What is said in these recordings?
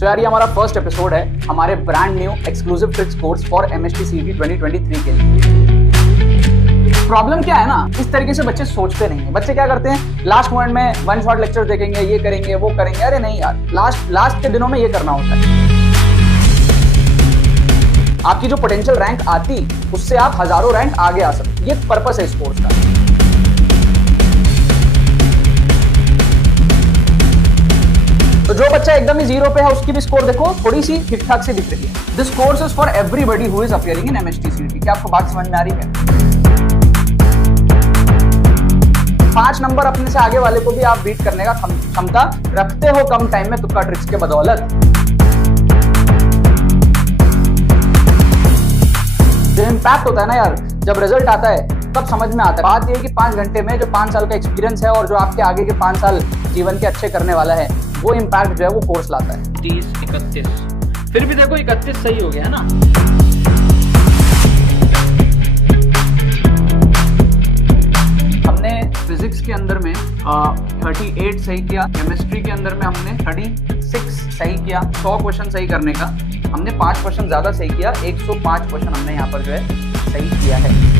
सो यार ये हमारा फर्स्ट एपिसोड है हमारे brand new exclusive tricks course for MST CET 2023 के लिए। प्रॉब्लम क्या है ना, इस तरीके से बच्चे सोचते नहीं है। बच्चे क्या करते हैं, लास्ट मोमेंट में वन शॉट लेक्चर देखेंगे, ये करेंगे वो करेंगे। अरे नहीं यार, लास्ट के दिनों में ये करना होता है। आपकी जो पोटेंशियल रैंक आती उससे आप हजारों रैंक आगे आ सकते, ये पर्पस है इस कोर्स का। तो जो बच्चा एकदम ही जीरो पे है उसकी भी स्कोर देखो थोड़ी सी ठीक ठाक से दिख रही है। This course is for everybody who is appearing in MST CET। क्या आपको बात समझ में आ रही है? 5 नंबर अपने से आगे वाले को भी आप बीट करने का क्षमता रखते हो कम टाइम में तुक्का ट्रिक्स के बदौलत। जो इम्पैक्ट होता है ना यार, जब रिजल्ट आता है तब समझ में आता है। बात यह है कि 5 घंटे में जो 5 साल का एक्सपीरियंस है और जो आपके आगे के 5 साल जीवन के अच्छे करने वाला है, वो इम्पैक्ट जो है वो कोर्स लाता है। 30, 31, फिर भी देखो 31 सही हो गया है ना। हमने फिजिक्स के अंदर में 38 सही किया, केमिस्ट्री के अंदर में हमने 36 सही किया। 100 क्वेश्चन सही करने का हमने 5 क्वेश्चन ज्यादा सही किया, 105 क्वेश्चन हमने यहाँ पर जो है सही किया है।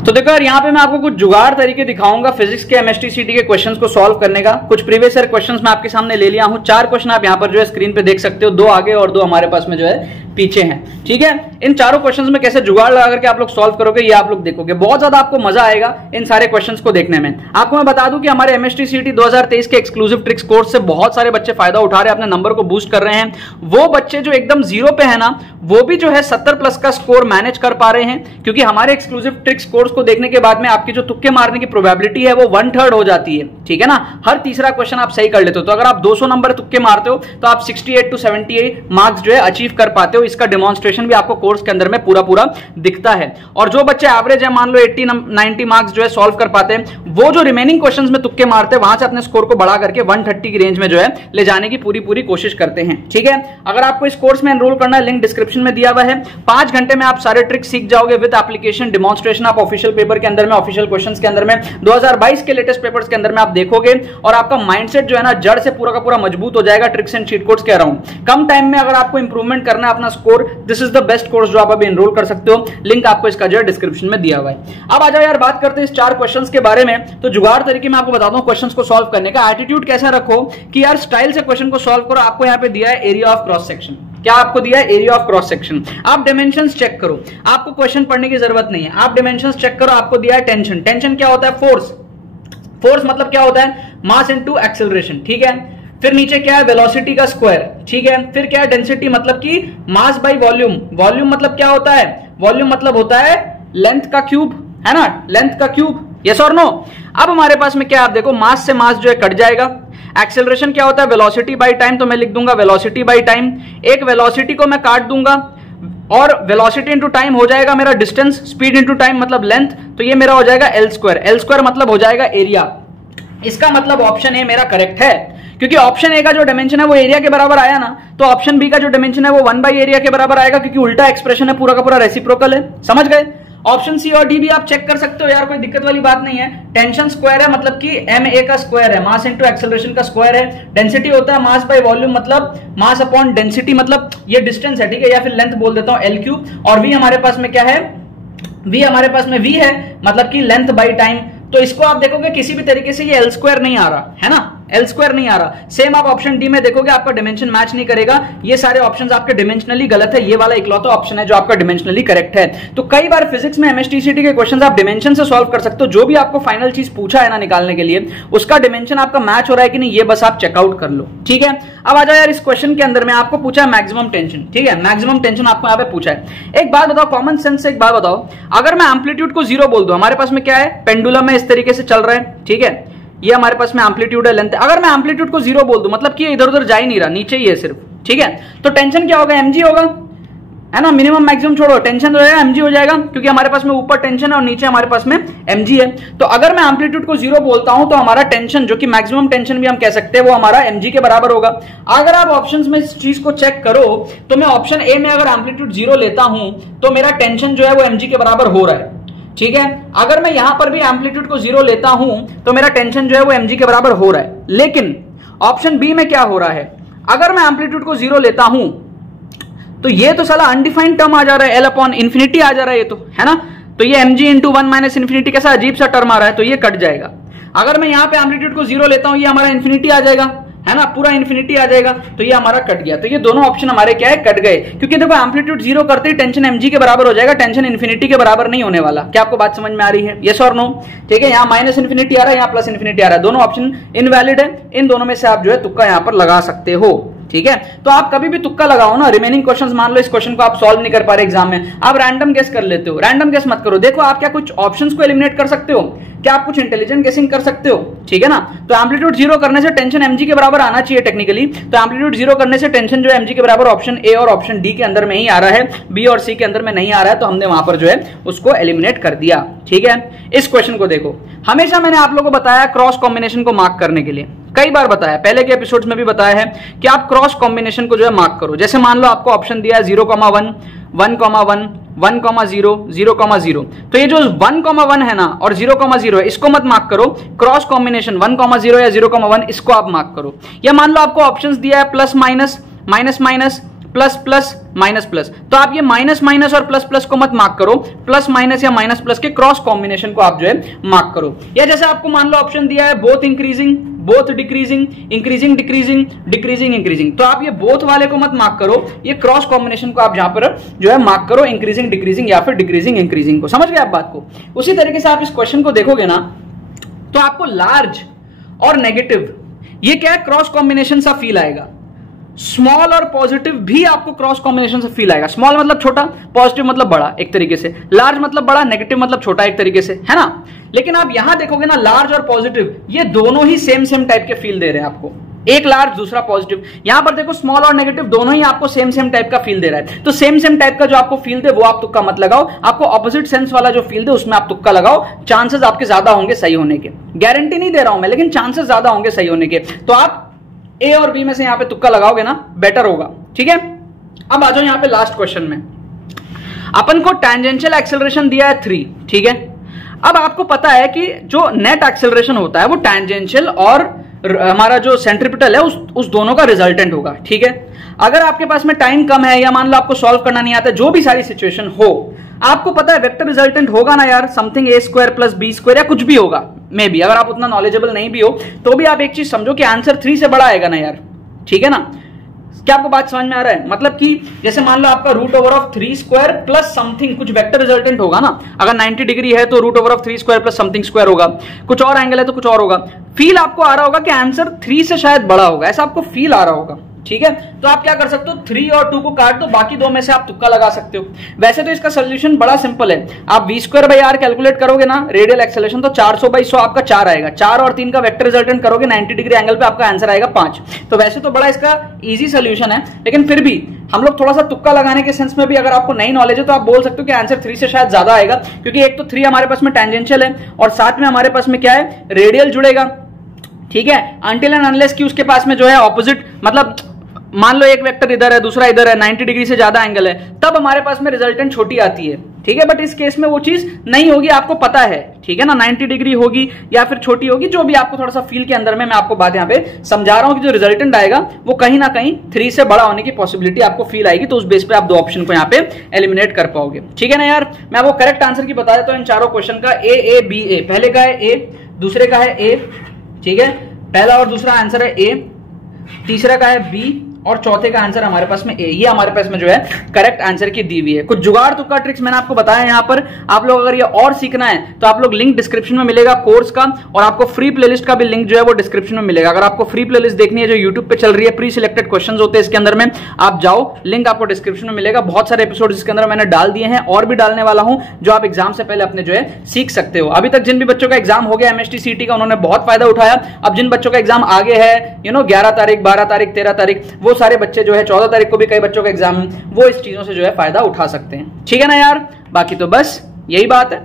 तो देखो यार, यहाँ पे मैं आपको कुछ जुगाड़ तरीके दिखाऊंगा फिजिक्स के MST CET के क्वेश्चंस को सॉल्व करने का। कुछ प्रीवियस ईयर क्वेश्चंस मैं आपके सामने ले लिया हूं। 4 क्वेश्चन आप यहाँ पर जो है स्क्रीन पे देख सकते हो, 2 आगे और 2 हमारे पास में जो है पीछे हैं। ठीक है, इन चारों क्वेश्चंस में कैसे जुगाड़ लगा करके आप लोग सॉल्व करोगे ये आप लोग देखोगे। बहुत ज्यादा आपको मजा आएगा इन सारे क्वेश्चंस को देखने में। आपको मैं बता दूं कि हमारे MST CET 2023 के एक्सक्लूसिव ट्रिक्स कोर्स से बहुत सारे बच्चे फायदा उठा रहे हैं, अपने नंबर को बूस्ट कर रहे हैं। वो बच्चे जो एकदम जीरो पे है ना, वो भी जो है 70+ का स्कोर मैनेज कर पा रहे हैं, क्योंकि हमारे एक्सक्लूसिव ट्रिक्स कोर्स को देखने के बाद में आपकी जो तुक्के मारने की प्रोबेबिलिटी है वो 1/3 हो जाती है। ठीक है ना, हर तीसरा क्वेश्चन आप सही कर लेते हो। तो अगर आप 200 नंबर तुक्के मारते हो तो आप 68 to 78 मार्क्स जो है अचीव कर पाते हो। इसका डेमोन्स्ट्रेशन भी आपको कोर्स के अंदर में पूरा दिखता है। और जो बच्चे एवरेज है, मान लो 80-90 मार्क्स जो है सॉल्व कर पाते हैं, वो जो रिमेनिंग क्वेश्चंस में तुक्के मारते हैं, वहां से अपने स्कोर को बढ़ा करके 130 की रेंज में जो है ले जाने की पूरी कोशिश करते हैं। ठीक है, अगर आपको इस कोर्स में एनरोल करना है, लिंक डिस्क्रिप्शन में दिया हुआ है। 5 घंटे में आप सारे ट्रिक्स सीख जाओगे विद एप्लीकेशन, डेमोन्स्ट्रेशन आप ऑफिशियल पेपर के अंदर में, ऑफिशियल क्वेश्चंस के अंदर में, 2022 के लेटेस्ट पेपर्स के अंदर में आप देखोगे। और आपका माइंडसेट जो है ना, जड़ से पूरा का पूरा मजबूत हो जाएगा ट्रिक्स एंड चीट कोड्स के अराउंड। कम टाइम में अगर आपको इंप्रूवमेंट करना है अपना score, this is the best course जो आप अभी एनरोल कर सकते हो। लिंक आपको इसका जो है डिस्क्रिप्शन में दिया हुआ है। अब आ जाओ यार, बात करते हैं इस 4 क्वेश्चंस के बारे में। तो जुगाड़ तरीके मैं आपको बताता हूं क्वेश्चंस को सॉल्व करने का। एटीट्यूड कैसा रखो कि यार स्टाइल से क्वेश्चन को सॉल्व करो। आपको यहाँ पे दिया है एरिया ऑफ क्रॉस सेक्शन। क्या आपको दिया है? Area of cross section. आप डायमेंशंस चेक करो, आपको क्वेश्चन पढ़ने की जरूरत नहीं है, आप डायमेंशंस चेक करो। आपको दिया है टेंशन। टेंशन क्या होता है? फोर्स। फोर्स मतलब क्या होता है? Mass into acceleration. ठीक है, फिर नीचे क्या है? वेलोसिटी का स्क्वायर। ठीक है, फिर क्या है? डेंसिटी मतलब कि मास बाय वॉल्यूम। वॉल्यूम मतलब क्या होता है? वॉल्यूम मतलब होता है लेंथ का क्यूब, है ना, लेंथ का क्यूब। यस और नो? अब हमारे पास में क्या, आप देखो मास से मास जो है कट जाएगा। एक्सेलरेशन क्या होता है? वेलोसिटी बाय टाइम, तो मैं लिख दूंगा वेलोसिटी बाय टाइम। एक वेलोसिटी को मैं काट दूंगा और वेलोसिटी इंटू टाइम हो जाएगा मेरा डिस्टेंस, स्पीड इंटू टाइम मतलब लेंथ, तो ये मेरा हो जाएगा L स्क्वायर। L स्क्वायर मतलब हो जाएगा एरिया। इसका मतलब ऑप्शन ए मेरा करेक्ट है, क्योंकि ऑप्शन ए का जो डायमेंशन है वो एरिया के बराबर आया ना, तो ऑप्शन बी का जो डायमेंशन है वो 1/एरिया के बराबर आएगा, क्योंकि उल्टा एक्सप्रेशन है, पूरा का पूरा रेसिप्रोकल है। समझ गए? ऑप्शन सी और डी भी आप चेक कर सकते हो यार, कोई दिक्कत वाली बात नहीं है। टेंशन स्क्वायर है मतलब कि ma का स्क्वायर है, मास इनटू एक्सेलरेशन का स्क्वायर है। डेंसिटी होता है मास बाय वॉल्यूम, मतलब मास अपॉन डेंसिटी, मतलब ये डिस्टेंस है। ठीक है, या फिर लेंथ बोल देता हूं L क्यूब। और v हमारे पास में क्या है? v हमारे पास में v है, मतलब कि लेंथ बाय टाइम। तो इसको आप देखोगे किसी भी तरीके से ये L स्क्वायर नहीं आ रहा है ना, L स्क्वायर नहीं आ रहा। सेम आप ऑप्शन डी में देखोगे आपका डिमेंशन मैच नहीं करेगा। ये सारे ऑप्शंस आपके डिमेंशनली गलत है, ये वाला इकलौता ऑप्शन है जो आपका डिमेंशनली करेक्ट है। तो कई बार फिजिक्स में MST CET के क्वेश्चंस आप डिमेंशन से सॉल्व कर सकते हो। जो भी आपको फाइनल चीज पूछा है ना निकालने के लिए, उसका डिमेंशन आपका मैच हो रहा है कि नहीं, ये बस आप चेकआउट कर लो। ठीक है, अब आ जाओ यार, इस क्वेश्चन के अंदर में आपको पूछा है मैक्सिमम टेंशन। ठीक है, मैक्सिमम टेंशन आपको यहाँ पे पूछा है। एक बात बताओ, कॉमन सेंस से एक बात बताओ, अगर मैं एम्पलीट्यूड को 0 बोल दूं, हमारे पास में क्या है? पेंडुलम है, इस तरीके से चल रहा है। ठीक है, ये हमारे पास में एम्पलीट्यूड है, लेंथ है। अगर मैं एम्पलीट्यूड को 0 बोल दूं, मतलब कि ये इधर उधर जा ही नहीं रहा, नीचे ही है सिर्फ। ठीक है, तो टेंशन क्या होगा? mg होगा, है ना। मिनिमम मैक्सिमम छोड़ो, टेंशन हो जाएगा mg हो जाएगा, क्योंकि हमारे पास में ऊपर टेंशन है और नीचे हमारे पास में mg है। तो अगर मैं एम्पलीट्यूड को 0 बोलता हूं तो हमारा टेंशन, जो कि मैक्सिमम टेंशन भी हम कह सकते हैं, वो हमारा mg के बराबर होगा। अगर आप ऑप्शंस में इस चीज को चेक करो तो मैं ऑप्शन ए में अगर एम्पलीट्यूड 0 लेता हूं तो मेरा टेंशन जो है वो mg के बराबर हो रहा है। ठीक है। अगर मैं यहां पर भी एम्पलीट्यूड को 0 लेता हूं तो मेरा टेंशन जो है वो mg के बराबर हो रहा है, लेकिन ऑप्शन बी में क्या हो रहा है, अगर मैं एम्पलीट्यूड को 0 लेता हूं तो ये तो साला अनडिफाइंड टर्म आ जा रहा है, L अपॉन इन्फिनिटी आ जा रहा है ये तो, है ना। तो ये mg इंटू 1 माइनस इन्फिनिटी कैसा अजीब सा टर्म आ रहा है, तो ये कट जाएगा। अगर मैं यहां पे एम्पलीट्यूड को 0 लेता हूं, ये हमारा इन्फिनिटी आ जाएगा, है ना, पूरा इन्फिनिटी आ जाएगा, तो ये हमारा कट गया। तो ये दोनों ऑप्शन हमारे क्या है, कट गए, क्योंकि देखो एम्पलीट्यूड 0 करते ही टेंशन mg के बराबर हो जाएगा, टेंशन इन्फिनिटी के बराबर नहीं होने वाला। क्या आपको बात समझ में आ रही है, यस और नो। ठीक है, यहाँ माइनस इन्फिनिटी आ रहा है, यहाँ प्लस इन्फिनिटी आ रहा है, दोनों ऑप्शन इनवैलिड है। इन दोनों में से आप जो है तुक्का यहाँ पर लगा सकते हो। ठीक है, तो आप कभी भी तुक्का लगाओ ना, रिमेनिंग क्वेश्चंस मान लो इस क्वेश्चन को आप सॉल्व नहीं कर पा रहे एग्जाम में, आप रैंडम गेस कर लेते हो। रैंडम गेस मत करो, देखो आप क्या कुछ ऑप्शंस को एलिमिनेट कर सकते हो, क्या आप कुछ इंटेलिजेंट गेसिंग कर सकते हो। ठीक है ना, तो एम्पलीट्यूड 0 करने से टेंशन mg के बराबर आना चाहिए टेक्निकली, तो एम्पलीट्यूड 0 करने से टेंशन जो है mg के बराबर ऑप्शन ए और ऑप्शन डी के अंदर में ही आ रहा है, बी और सी के अंदर में नहीं आ रहा है, तो हमने वहां पर जो है उसको एलिमिनेट कर दिया। ठीक है, इस क्वेश्चन को देखो, हमेशा मैंने आप लोगों को बताया क्रॉस कॉम्बिनेशन को मार्क करने के लिए, कई बार बताया, पहले के एपिसोड्स में भी बताया है कि आप क्रॉस कॉम्बिनेशन को जो है मार्क करो। जैसे मान लो आपको ऑप्शन दिया है 0,1, 1,1, 1,0, 0,0, तो ये जो 1,1 है ना और 0,0 है, इसको मत मार्क करो, क्रॉस कॉम्बिनेशन 1,0 या 0,1 इसको आप मार्क करो। या मान लो आपको ऑप्शंस दिया है plus minus, minus minus, plus plus, minus plus, तो आप ये माइनस माइनस और प्लस प्लस को मत मार्क करो, प्लस माइनस या माइनस प्लस के क्रॉस कॉम्बिनेशन को आप जो है मार्क करो। या जैसे आपको मान लो ऑप्शन दिया है both increasing, both decreasing, increasing decreasing, decreasing increasing, तो आप ये बोथ वाले को मत मार्क करो, ये क्रॉस कॉम्बिनेशन को आप जहां पर जो है मार्क करो, इंक्रीजिंग डिक्रीजिंग या फिर डिक्रीजिंग इंक्रीजिंग को। समझ गए आप बात को। उसी तरीके से आप इस क्वेश्चन को देखोगे ना तो आपको लार्ज और नेगेटिव ये क्या है, क्रॉस कॉम्बिनेशन सा फील आएगा। स्मॉल और पॉजिटिव भी आपको क्रॉस कॉम्बिनेशन से फील आएगा। स्मॉल मतलब छोटा, पॉजिटिव मतलब बड़ा एक तरीके से, लार्ज मतलब बड़ा, नेगेटिव मतलब छोटा एक तरीके से, है ना। लेकिन आप यहां देखोगे ना, लार्ज और पॉजिटिव ये दोनों ही सेम सेम टाइप के फील दे रहे हैं आपको, एक लार्ज दूसरा पॉजिटिव। यहां पर देखो स्मॉल और नेगेटिव दोनों ही आपको सेम सेम टाइप का फील दे रहा है, तो सेम सेम टाइप का जो आपको फील दे वो आप तुक्का मत लगाओ, आपको ऑपोजिट सेंस वाला जो फील दे उसमें आप तुक्का लगाओ, चांसेस आपके ज्यादा होंगे सही होने के। गारंटी नहीं दे रहा हूं मैं, लेकिन चांसेस ज्यादा होंगे सही होने के। तो आप ए और बी में से यहां पे तुक्का लगाओगे ना, बेटर होगा। ठीक है, अब आ जाओ यहां पे लास्ट क्वेश्चन में। अपन को टैंजेंशियल एक्सेलरेशन दिया है 3, ठीक है। अब आपको पता है कि जो नेट एक्सेलरेशन होता है वो टैंजेंशियल और हमारा जो सेंट्रीपिटल है उस दोनों का रिजल्टेंट होगा। ठीक है, अगर आपके पास में टाइम कम है या मान लो आपको सॉल्व करना नहीं आता, जो भी सारी सिचुएशन हो, आपको पता है वेक्टर रिजल्टेंट होगा ना यार, something a square plus b square या कुछ भी होगा मे बी। अगर आप उतना नॉलेजेबल नहीं भी हो तो भी आप एक चीज समझो कि आंसर 3 से बड़ा आएगा ना यार। ठीक है ना, क्या आपको बात समझ में आ रहा है। मतलब कि जैसे मान लो आपका root over of 3 square plus something कुछ वेक्टर रिजल्टेंट होगा ना, अगर 90 डिग्री है तो root over of 3 square plus something square होगा, कुछ और एंगल है तो कुछ और होगा। फील आपको आ रहा होगा कि आंसर 3 से शायद बड़ा होगा, ऐसा आपको फील आ रहा होगा। ठीक है, तो आप क्या कर सकते हो, 3 और 2 को काट दो, बाकी 2 में से आप तुक्का लगा सकते हो। वैसे तो इसका सोल्यूशन बड़ा सिंपल है, आप v square by R calculate करोगे ना रेडियल एक्सेलरेशन, तो 400 बाई 100 आपका 4 आएगा। 4 और 3 का वेक्टर रिजल्टेंट करोगे 90 डिग्री एंगल पे, आपका आंसर आएगा 5। तो वैसे तो बड़ा इसका इजी सोल्यूशन है, लेकिन फिर भी हम लोग थोड़ा सा तुक्का लगाने के सेंस में भी, अगर आपको नई नॉलेज है तो आप बोल सकते हो कि आंसर 3 से शायद ज्यादा आएगा, क्योंकि एक तो 3 हमारे पास में टैंजेंशियल है और साथ में हमारे पास में क्या है, रेडियल जुड़ेगा। ठीक है, अनटिल एंड अनलेस कि उसके पास में जो है ऑपोजिट, मतलब मान लो एक वेक्टर इधर है दूसरा इधर है, 90 डिग्री से ज्यादा एंगल है, तब हमारे पास में रिजल्टेंट छोटी आती है। ठीक है, बट इस केस में वो चीज नहीं होगी, आपको पता है। ठीक है ना, 90 डिग्री होगी या फिर छोटी होगी, जो भी आपको थोड़ा सा फील के अंदर में मैं आपको बात यहाँ पे समझा रहा हूं कि जो रिजल्टेंट आएगा वो कहीं ना कहीं 3 से बड़ा होने की पॉसिबिलिटी आपको फील आएगी, तो उस बेस पे आप 2 ऑप्शन को यहाँ पे एलिमिनेट कर पाओगे। ठीक है ना यार, मैं आपको करेक्ट आंसर की बता देता हूँ इन चारों क्वेश्चन का। ए बी ए, पहले का है ए, दूसरे का है ए, ठीक है, पहला और दूसरा आंसर है ए, तीसरा का है बी और चौथे का आंसर हमारे पास में ए। ये हमारे पास में जो है करेक्ट आंसर की दी हुई है। कुछ जुगाड़ तुक्का ट्रिक्स मैंने आपको बताया यहाँ पर। आप लोग अगर ये और सीखना है तो आप लोग लिंक डिस्क्रिप्शन में मिलेगा कोर्स का, और आपको फ्री प्लेलिस्ट का भी लिंक जो है वो डिस्क्रिप्शन में मिलेगा। अगर आपको फ्री प्लेलिस्ट देखनी है जो यूट्यूब पे चल रही है, प्री सिलेक्टेड क्वेश्चंस होते हैं इसके अंदर में, आप जाओ, लिंक आपको डिस्क्रिप्शन में मिलेगा। बहुत सारे एपिसोड इसके अंदर मैंने डाल दिए हैं और भी डालने वाला हूं, जो आप एग्जाम से पहले अपने जो है सीख सकते हो। अभी तक जिन भी बच्चों का एग्जाम हो गया MST CT का, उन्होंने बहुत फायदा उठाया। अब जिन बच्चों का एग्जाम आगे है, 11 तारीख, 12 तारीख, 13 तारीख, वो सारे बच्चे जो है 14 तारीख को भी कई बच्चों का एग्जाम, वो इस चीजों से जो है फायदा उठा सकते हैं। ठीक है ना यार, बाकी तो बस यही बात है।